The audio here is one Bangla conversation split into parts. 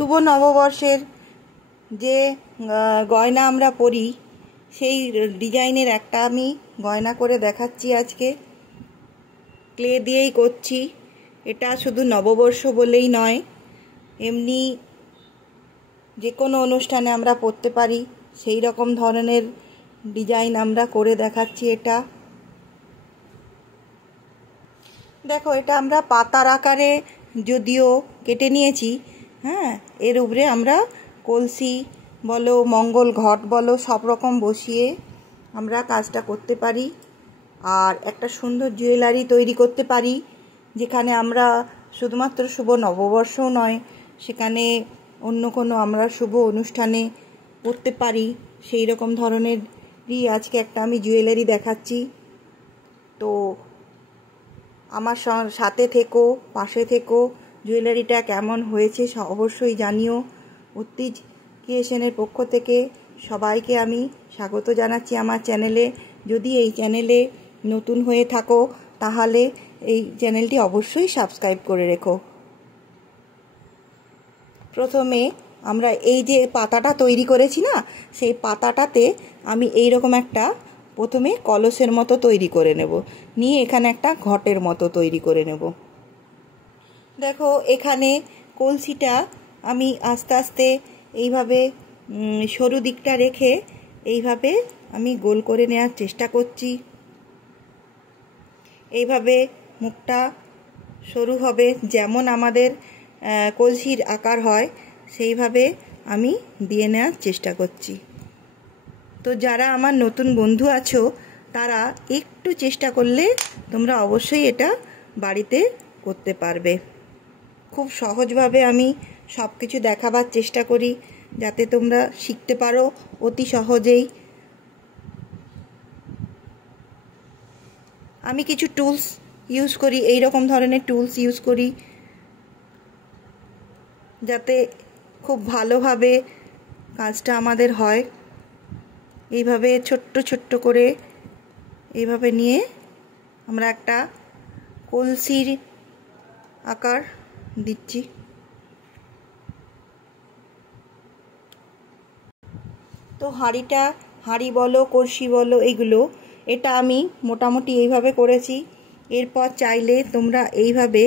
শুভ নববর্ষের যে গয়না আমরা পরি সেই ডিজাইনের একটা আমি গয়না করে দেখাচ্ছি। আজকে ক্লে দিয়েই করছি। এটা শুধু নববর্ষ বলেই নয়, এমনি যে কোনো অনুষ্ঠানে আমরা পরতে পারি সেই রকম ধরনের ডিজাইন আমরা করে দেখাচ্ছি। এটা দেখো, এটা আমরা পাতার আকারে যদিও কেটে নিয়েছি, হ্যাঁ, এর উপরে আমরা কলসি বলো, মঙ্গল ঘট বলো, সব রকম বসিয়ে আমরা কাজটা করতে পারি। আর একটা সুন্দর জুয়েলারি তৈরি করতে পারি, যেখানে আমরা শুধুমাত্র শুভ নববর্ষও নয়, সেখানে অন্য কোনো আমরা শুভ অনুষ্ঠানে পরতে পারি। সেই রকম ধরনেরই আজকে একটা আমি জুয়েলারি দেখাচ্ছি। তো আমার সাথে থেকো, পাশে থেকো। জুয়েলারিটা কেমন হয়েছে অবশ্যই জানিও। উত্তিজ ক্রিয়েশনের পক্ষ থেকে সবাইকে আমি স্বাগত জানাচ্ছি আমার চ্যানেলে। যদি এই চ্যানেলে নতুন হয়ে থাকো তাহলে এই চ্যানেলটি অবশ্যই সাবস্ক্রাইব করে রেখো। প্রথমে আমরা এই যে পাতাটা তৈরি করেছি না, সেই পাতাটাতে আমি এই রকম একটা প্রথমে কলসের মতো তৈরি করে নেব, নিয়ে এখানে একটা ঘটের মতো তৈরি করে নেব। দেখো, এখানে কলসিটা আমি আস্তে আস্তে এইভাবে সরু দিকটা রেখে এইভাবে আমি গোল করে নেওয়ার চেষ্টা করছি। এইভাবে মুখটা সরু হবে, যেমন আমাদের কলসির আকার হয় সেইভাবে আমি দিয়ে নেওয়ার চেষ্টা করছি। তো যারা আমার নতুন বন্ধু আছো তারা একটু চেষ্টা করলে তোমরা অবশ্যই এটা বাড়িতে করতে পারবে। খুব সহজভাবে আমি সব কিছু দেখাবার চেষ্টা করি যাতে তোমরা শিখতে পারো অতি সহজেই। আমি কিছু টুলস ইউজ করি, এই রকম ধরনের টুলস ইউজ করি যাতে খুব ভালোভাবে কাজটা আমাদের হয়। এইভাবে ছোট্ট ছোট্ট করে এইভাবে নিয়ে আমরা একটা কলসির আকার দিচ্ছি। তো হাঁড়ি বলো, কলসি বলো, এইগুলো এটা আমি মোটামুটি এইভাবে করেছি। এরপর চাইলে তোমরা এইভাবে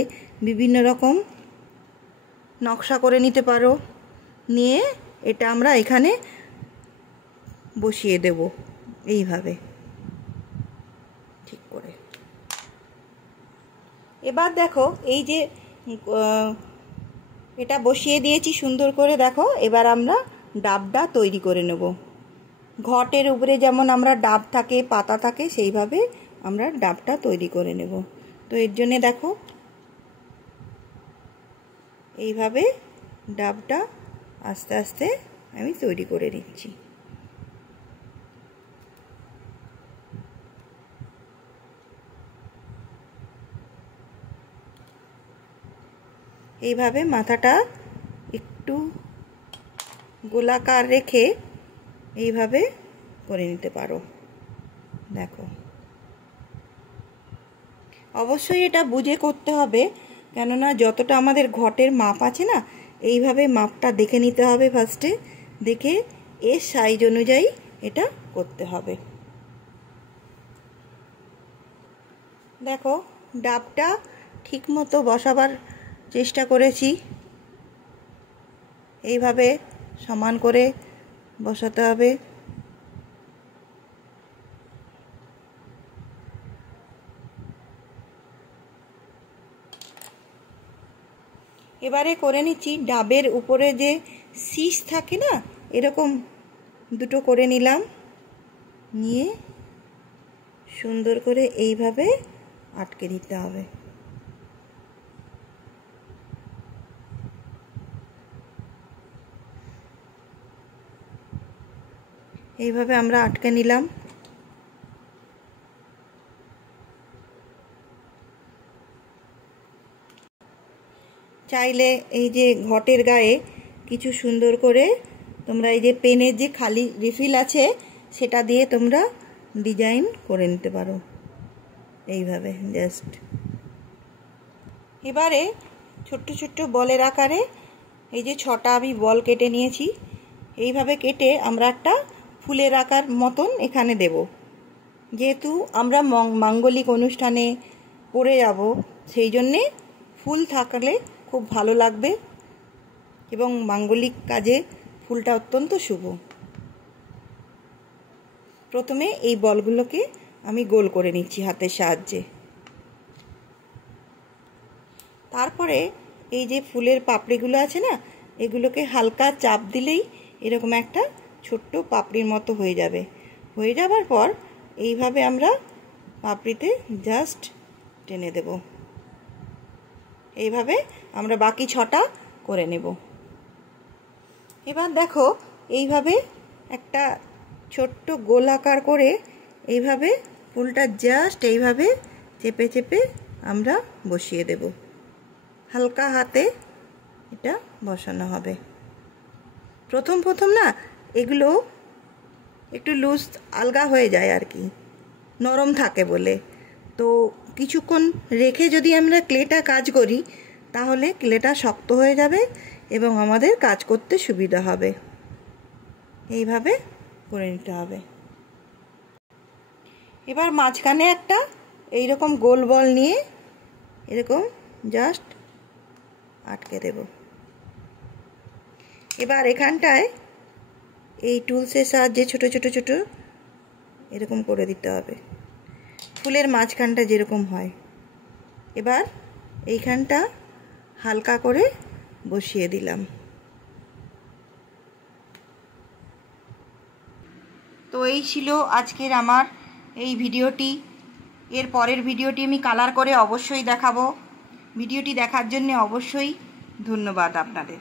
বিভিন্ন রকম নকশা করে নিতে পারো, নিয়ে এটা আমরা এখানে বসিয়ে দেব এইভাবে ঠিক করে। এবার দেখো, এই যে এটা বসিয়ে দিয়েছি সুন্দর করে। দেখো, এবার আমরা ডাবটা তৈরি করে নেব। ঘটের উপরে যেমন আমরা ডাব থাকে, পাতা থাকে, সেইভাবে আমরা ডাবটা তৈরি করে নেব। তো এর জন্যে দেখো এইভাবে ডাবটা আস্তে আস্তে আমি তৈরি করে নিচ্ছি। এইভাবে মাথাটা একটু গোলাকার রেখে এইভাবে করে নিতে পারো। দেখো, অবশ্যই এটা বুঝে করতে হবে, কেননা যতটা আমাদের ঘটের মাপ আছে না, এইভাবে মাপটা দেখে নিতে হবে ফার্স্টে, দেখে এর সাইজ অনুযায়ী এটা করতে হবে। দেখো, ডাবটা ঠিক মতো বসাবার চেষ্টা করেছি। এইভাবে সমান করে বসাতে হবে। এবারে করে নিচ্ছি ডাবের উপরে যে শীষ থাকে না, এরকম দুটো করে নিলাম, নিয়ে সুন্দর করে এইভাবে আটকে দিতে হবে। এইভাবে আমরা আটকে নিলাম। চাইলে এই যে ঘটের গায়ে কিছু সুন্দর করে তোমরা এই যে পেনের যে খালি রিফিল আছে সেটা দিয়ে তোমরা ডিজাইন করে নিতে পারো এইভাবে জাস্ট। এবারে ছোট্ট ছোট্ট বলের আকারে এই যে 6টা আমি বল কেটে নিয়েছি। এইভাবে কেটে আমরা একটা ফুলের আকার মতন এখানে দেব। যেহেতু আমরা মাঙ্গলিক অনুষ্ঠানে পরে যাব, সেই জন্যে ফুল থাকলে খুব ভালো লাগবে এবং মাঙ্গলিক কাজে ফুলটা অত্যন্ত শুভ। প্রথমে এই বলগুলোকে আমি গোল করে নিচ্ছি হাতের সাহায্যে। তারপরে এই যে ফুলের পাপড়িগুলো আছে না, এগুলোকে হালকা চাপ দিলেই এরকম একটা ছোট্ট পাপড়ির মতো হয়ে যাবে। হয়ে যাবার পর এইভাবে আমরা পাপড়িতে জাস্ট টেনে দেব। এইভাবে আমরা বাকি 6টা করে নেব। এবার দেখো এইভাবে একটা ছোট্ট গোলাকার করে এইভাবে ফুলটা জাস্ট এইভাবে চেপে চেপে আমরা বসিয়ে দেব। হালকা হাতে এটা বসানো হবে। প্রথম না এগুলো একটু লুজ আলগা হয়ে যায় আর কি, নরম থাকে বলে। তো কিছুক্ষণ রেখে যদি আমরা ক্লেটা কাজ করি তাহলে ক্লেটা শক্ত হয়ে যাবে এবং আমাদের কাজ করতে সুবিধা হবে। এইভাবে করে নিতে হবে। এবার মাঝখানে একটা এইরকম গোল বল নিয়ে এরকম জাস্ট আটকে দেব। এবার এখানটায় এই টুলসের সাহায্যে ছোট ছোট ছোট এরকম করে দিতে হবে, ফুলের মাঝখানটা যেরকম হয়। এবার এইখানটা হালকা করে বসিয়ে দিলাম। তো এই ছিল আজকের আমার এই ভিডিওটি। এর পরের ভিডিওটি আমি কালার করে অবশ্যই দেখাবো। ভিডিওটি দেখার জন্য অবশ্যই ধন্যবাদ আপনাদের।